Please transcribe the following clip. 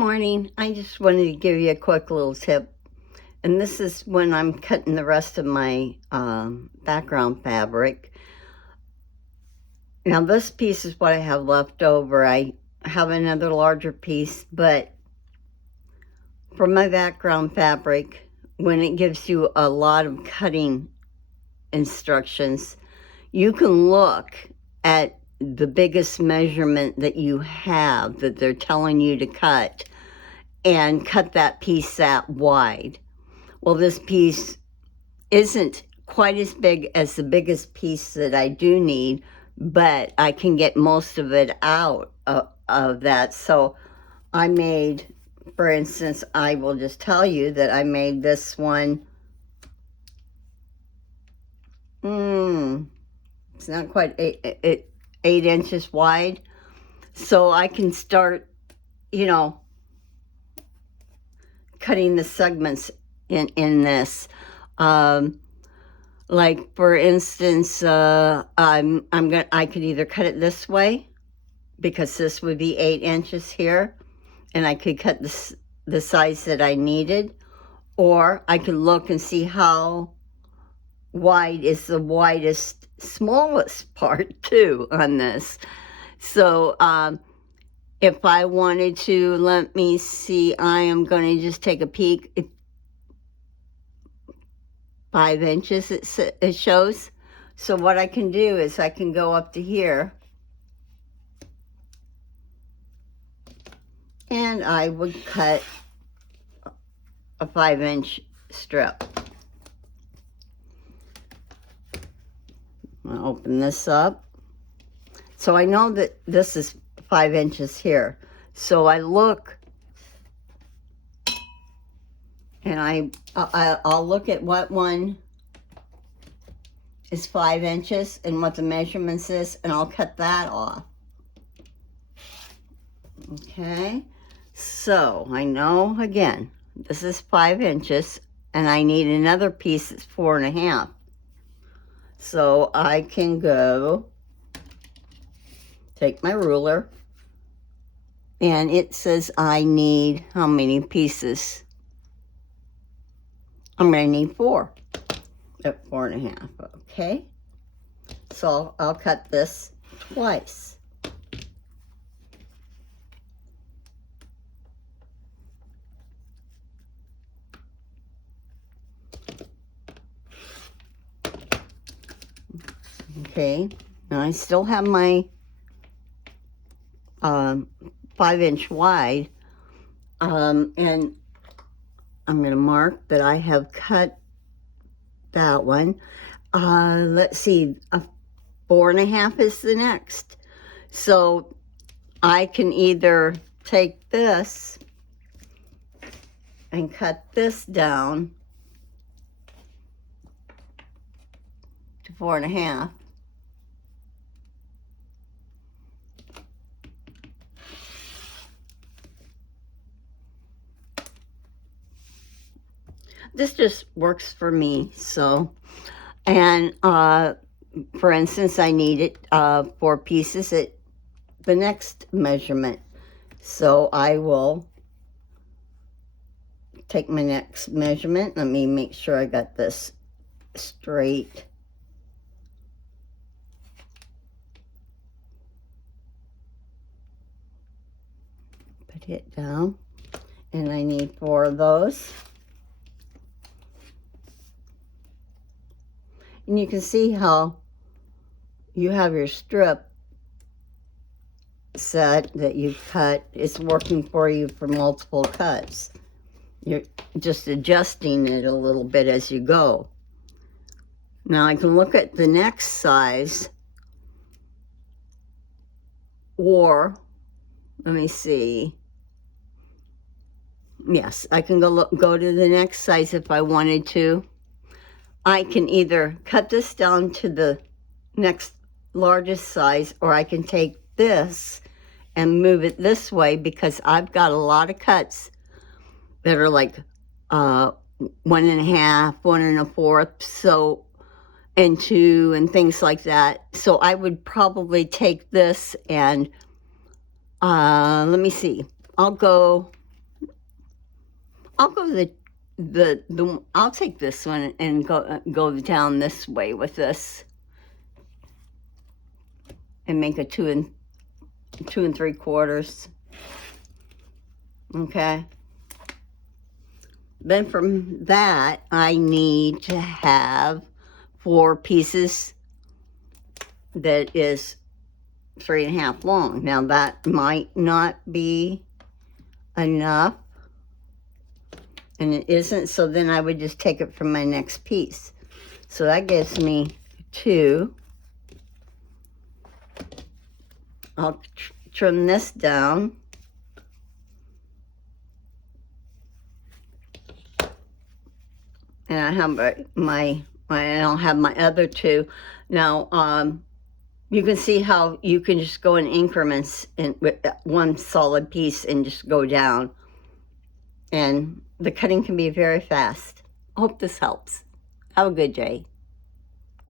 morning. I just wanted to give you a quick little tip. And this is when I'm cutting the rest of my background fabric. Now this piece is what I have left over. I have another larger piece, but for my background fabric, when it gives you a lot of cutting instructions, you can look at the biggest measurement that you have that they're telling you to cut and cut that piece that wide. Well, this piece isn't quite as big as the biggest piece that I do need, but I can get most of it out of that. So I made, for instance, I will just tell you that I made this one, it's not quite 8 inches wide. So I can start, cutting the segments in this. Like for instance, I could either cut it this way because this would be 8 inches here, and I could cut the size that I needed, or I could look and see how wide is the widest, smallest part too on this. So if I wanted to, let me see, I am going to just take a peek. 5 inches it shows. So what I can do is I can go up to here and I would cut a 5-inch strip. I'll open this up. So I know that this is 5 inches here. So I look and I'll look at what one is 5 inches and what the measurements is, and I'll cut that off. Okay, so I know, again, this is 5 inches, and I need another piece that's 4.5. So I can go, take my ruler, and it says I need how many pieces? I'm going to need 4 at 4.5, okay? So I'll cut this twice. Okay, now I still have my 5-inch wide, and I'm going to mark that I have cut that one. Let's see, 4.5 is the next. So I can either take this and cut this down to 4.5. This just works for me, so, and for instance, I needed 4 pieces at the next measurement. So I will take my next measurement. Let me make sure I got this straight. Put it down, and I need 4 of those. And you can see how you have your strip set that you cut. It's working for you for multiple cuts. You're just adjusting it a little bit as you go. Now I can look at the next size, or let me see. Yes, I can go to the next size if I wanted to. I can either cut this down to the next largest size, or I can take this and move it this way, because I've got a lot of cuts that are like 1.5, 1 1/4, so, and 2 and things like that. So I would probably take this and let me see. I'll go I'll go I'll take this one and go down this way with this and make a 2 3/4. Okay. Then from that, I need to have 4 pieces that is 3.5 long. Now that might not be enough, and it isn't, so then I would just take it from my next piece. So that gives me 2. I'll trim this down. And I have I'll have my other 2. Now, you can see how you can just go in increments with one solid piece and just go down. And the cutting can be very fast. I hope this helps. Have a good day.